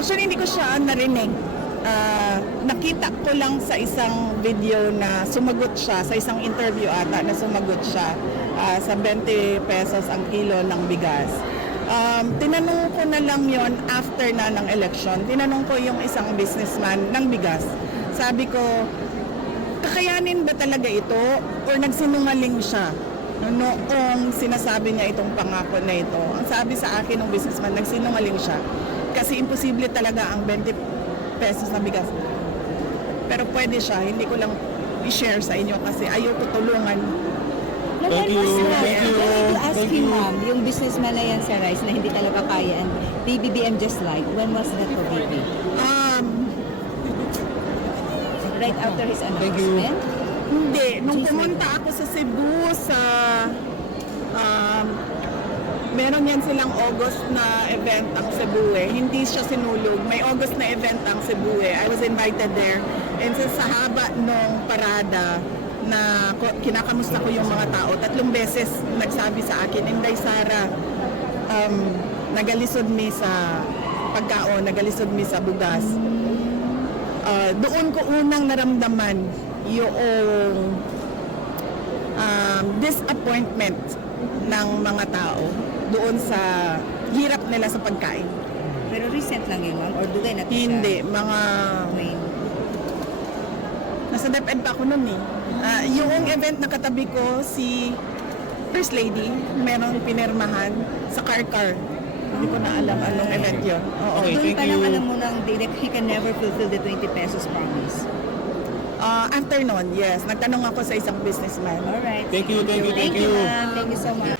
Actually, hindi ko siya narinig. Nakita ko lang sa isang video na sumagot siya, sa isang interview ata na sumagot siya sa 20 pesos ang kilo ng bigas. Tinanong ko na lang yon after na ng election. Tinanong ko yung isang businessman ng bigas. Sabi ko, kakayanin ba talaga ito or nagsinungaling siya noong sinasabi niya itong pangako na ito? Ang sabi sa akin ng businessman, nagsinungaling siya kasi imposible talaga ang 20 pesos na bigas. Pero pwede siya, hindi ko lang i-share sa inyo kasi ayaw ko tulungan. Thank you. Thank you. Ask him, ma'am, yung businessman na yan sa rice na hindi talaga kaya and PBBM just lied. When was that already? Right after his announcement? Hindi. Nung pumunta ako sa Cebu meron yan silang August na event ang Cebu eh. Hindi siya sinulog. May August na event ang Cebu eh. I was invited there. And sa haba nung parada na kinakamusta ko yung mga tao, 3 beses nagsabi sa akin, Inday Sara, nagalisod mi sa pagkaon, nagalisod mi sa bugas. Doon ko unang naramdaman yung disappointment ng mga tao doon sa hirap nila sa pagkain. Pero recent lang yun, ma'am? Or dugay na ito siya? Hindi, mga nasa DepEd pa ako noon eh. Yung event na katabi ko, si First Lady, meron pinirmahan sa car. Hindi ko na alam anong event yun. Oo. Okay, Doon thank pa lang you. alam mo nang he can never fulfill the 20 pesos promise. After nun, yes. Nagtanong ako sa isang businessman. Alright. Thank you. Thank you, ma'am. Thank you so much.